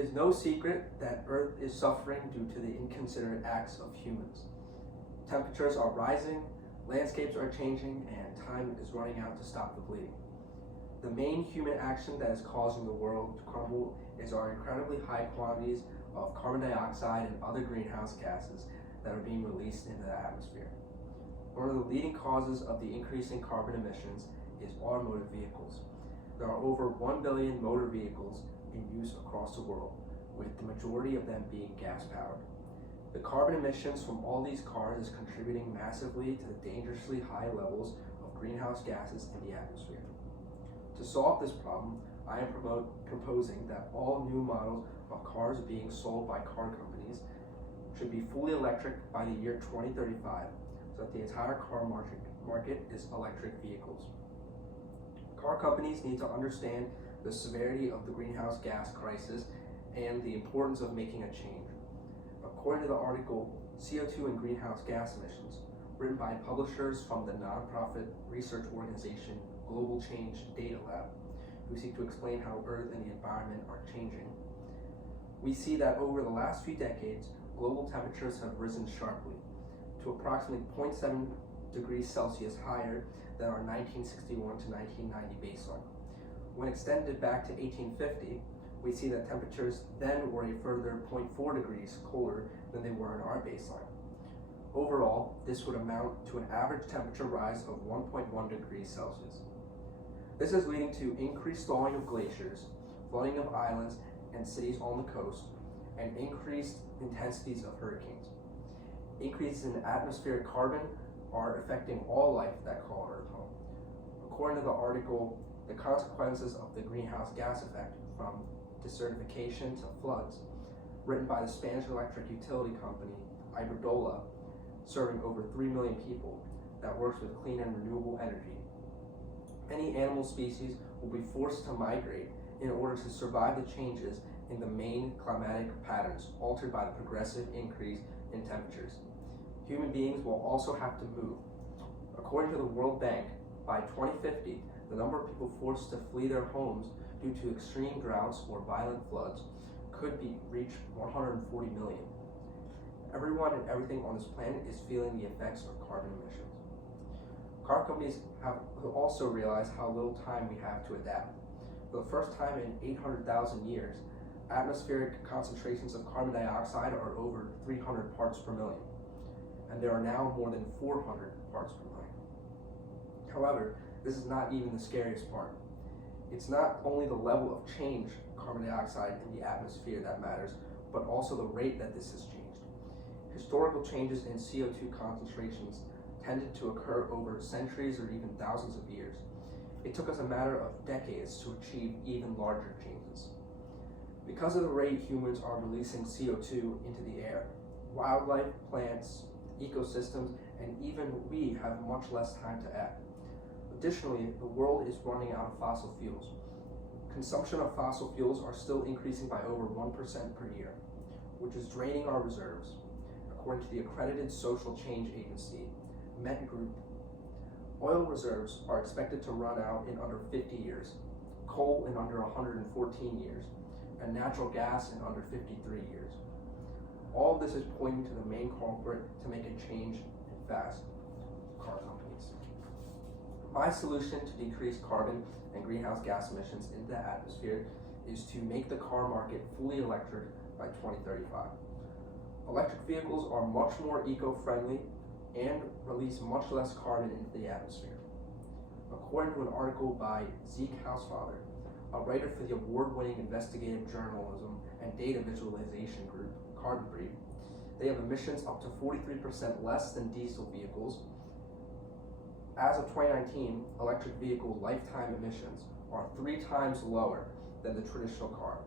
is no secret that Earth is suffering due to the inconsiderate acts of humans. Temperatures are rising, landscapes are changing, and time is running out to stop the bleeding. The main human action that is causing the world to crumble is our incredibly high quantities of carbon dioxide and other greenhouse gases that are being released into the atmosphere. One of the leading causes of the increasing carbon emissions is automotive vehicles. There are over 1 billion motor vehicles in use across the world, with the majority of them being gas-powered. The carbon emissions from all these cars is contributing massively to the dangerously high levels of greenhouse gases in the atmosphere. To solve this problem, I am proposing that all new models of cars being sold by car companies should be fully electric by the year 2035, so that the entire car market is electric vehicles. Car companies need to understand the severity of the greenhouse gas crisis and the importance of making a change. According to the article, CO2 and greenhouse gas emissions, written by publishers from the nonprofit research organization Global Change Data Lab, who seek to explain how Earth and the environment are changing, we see that over the last few decades, global temperatures have risen sharply to approximately 0.7 degrees Celsius higher than our 1961 to 1990 baseline. When extended back to 1850, we see that temperatures then were a further 0.4 degrees colder than they were in our baseline. Overall, this would amount to an average temperature rise of 1.1 degrees Celsius. This is leading to increased thawing of glaciers, flooding of islands and cities on the coast, and increased intensities of hurricanes. Increases in atmospheric carbon are affecting all life that call Earth home. According to the article, the consequences of the greenhouse gas effect, from desertification to floods, written by the Spanish electric utility company Iberdrola, serving over 3 million people, that works with clean and renewable energy. Many animal species will be forced to migrate in order to survive the changes in the main climatic patterns altered by the progressive increase in temperatures. Human beings will also have to move. According to the World Bank, by 2050, the number of people forced to flee their homes due to extreme droughts or violent floods could reach 140 million. Everyone and everything on this planet is feeling the effects of carbon emissions. Car companies have also realized how little time we have to adapt. For the first time in 800,000 years, atmospheric concentrations of carbon dioxide are over 300 parts per million, and there are now more than 400 parts per million. However, this is not even the scariest part. It's not only the level of change carbon dioxide in the atmosphere that matters, but also the rate that this has changed. Historical changes in CO2 concentrations tended to occur over centuries or even thousands of years. It took us a matter of decades to achieve even larger changes. Because of the rate humans are releasing CO2 into the air, wildlife, plants, ecosystems, and even we have much less time to act. Additionally, the world is running out of fossil fuels. Consumption of fossil fuels are still increasing by over 1% per year, which is draining our reserves. According to the accredited social change agency, Met Group, oil reserves are expected to run out in under 50 years, coal in under 114 years, and natural gas in under 53 years. All of this is pointing to the main culprit to make a change and fast: car companies. My solution to decrease carbon and greenhouse gas emissions into the atmosphere is to make the car market fully electric by 2035. Electric vehicles are much more eco-friendly and release much less carbon into the atmosphere. According to an article by Zeke Hausfather, a writer for the award-winning investigative journalism and data visualization group, Carbon Brief, they have emissions up to 43% less than diesel vehicles. As of 2019, electric vehicle lifetime emissions are 3 times lower than the traditional car,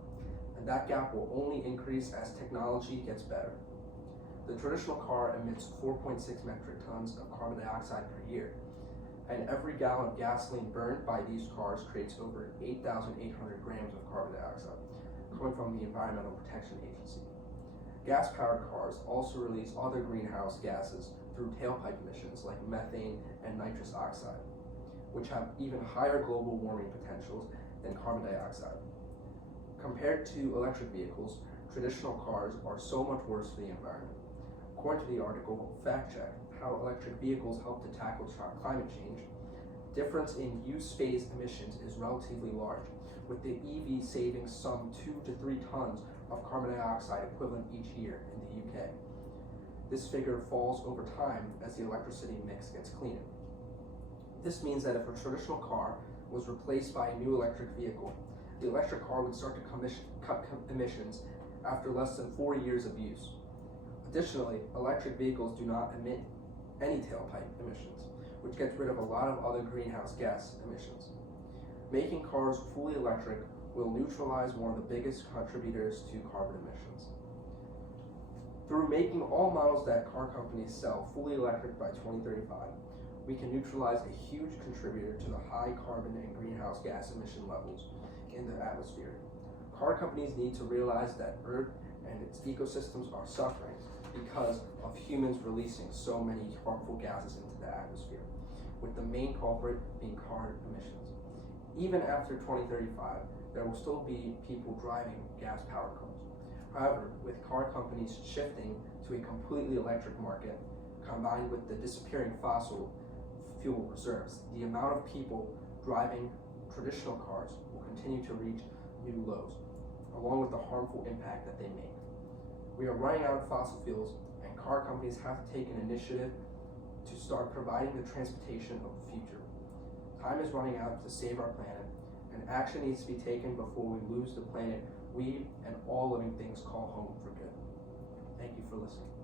and that gap will only increase as technology gets better. The traditional car emits 4.6 metric tons of carbon dioxide per year, and every gallon of gasoline burned by these cars creates over 8,800 grams of carbon dioxide, coming from the Environmental Protection Agency. Gas-powered cars also release other greenhouse gases through tailpipe emissions like methane and nitrous oxide, which have even higher global warming potentials than carbon dioxide. Compared to electric vehicles, traditional cars are so much worse for the environment. According to the article, Fact Check, How Electric Vehicles Help to Tackle Climate Change, difference in use phase emissions is relatively large, with the EV saving some 2 to 3 tons of carbon dioxide equivalent each year in the UK. This figure falls over time as the electricity mix gets cleaner. This means that if a traditional car was replaced by a new electric vehicle, the electric car would start to cut emissions after less than 4 years of use. Additionally, electric vehicles do not emit any tailpipe emissions, which gets rid of a lot of other greenhouse gas emissions. Making cars fully electric will neutralize one of the biggest contributors to carbon emissions. Through making all models that car companies sell fully electric by 2035, we can neutralize a huge contributor to the high carbon and greenhouse gas emission levels in the atmosphere. Car companies need to realize that Earth and its ecosystems are suffering because of humans releasing so many harmful gases into the atmosphere, with the main culprit being car emissions. Even after 2035, there will still be people driving gas-powered cars. However, with car companies shifting to a completely electric market, combined with the disappearing fossil fuel reserves, the amount of people driving traditional cars will continue to reach new lows, along with the harmful impact that they make. We are running out of fossil fuels, and car companies have to take an initiative to start providing the transportation of the future. Time is running out to save our planet, and action needs to be taken before we lose the planet we and all living things call home for good. Thank you for listening.